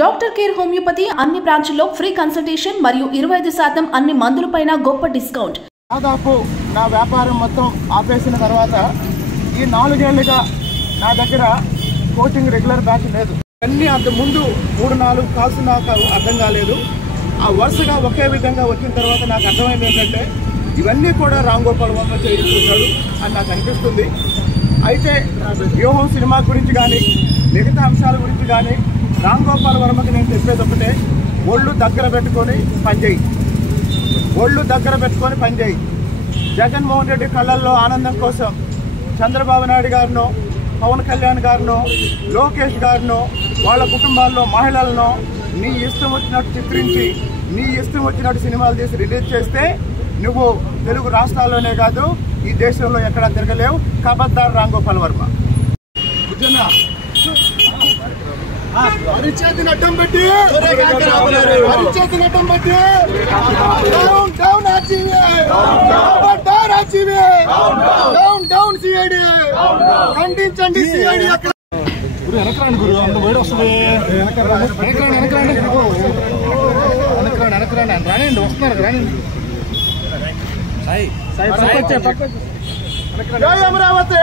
Doctor care homeopathy అన్ని బ్రాంచ్ల్లో free consultation మరియు 25% అన్ని మందులపైన గొప్ప డిస్కౌంట్. దాదాపు నా వ్యాపారం మొత్తం ఆపేసిన తర్వాత ఈ 4 ఏళ్లుగా నా దగ్గర కోచింగ్ రెగ్యులర్ బ్యాచ్ లేదు. అన్నీ అంత ముందు 3-4 కాల్స్ నాకు అర్థం కాలేదు. ఆ వరుసగా ఒకే విధంగా వచ్చిన తర్వాత నాకు అర్థమైంది ఏంటంటే ఇవన్నీ కూడా రామ్ గోపాల్ వర్మ చేయించుకుంటాడు అని నాకు అనిపిస్తుంది. అయితే వ్యూహం సినిమా గురించి కానీ మిగతా అంశాల గురించి కానీ రామ్ గోపాల్ వర్మకి నేను చెప్పేది ఒకటే, ఒళ్ళు దగ్గర పెట్టుకొని పనిచేయి, ఒళ్ళు దగ్గర పెట్టుకొని పనిచేయి. జగన్మోహన్ రెడ్డి కళ్ళల్లో ఆనందం కోసం చంద్రబాబు నాయుడు గారినో, పవన్ కళ్యాణ్ గారినో, లోకేష్ గారినో, వాళ్ళ కుటుంబాల్లో మహిళలను నీ ఇష్టం వచ్చినట్టు చిత్రించి నీ ఇష్టం వచ్చినట్టు సినిమాలు తీసి రిలీజ్ చేస్తే నువ్వు తెలుగు రాష్ట్రాల్లోనే కాదు ఈ దేశంలో ఎక్కడా తిరగలేవు. ఖబర్దార్ రామ్ గోపాల్ వర్మ. అరిచేతిని అడ్డం పెట్టి ఖండించండి. సిఐడి వెనకరాండి గురు, అంత వేడి వస్తుంది. వెనకరాండి రానండి, వస్తున్నారు రానండి. జై అమరావతి.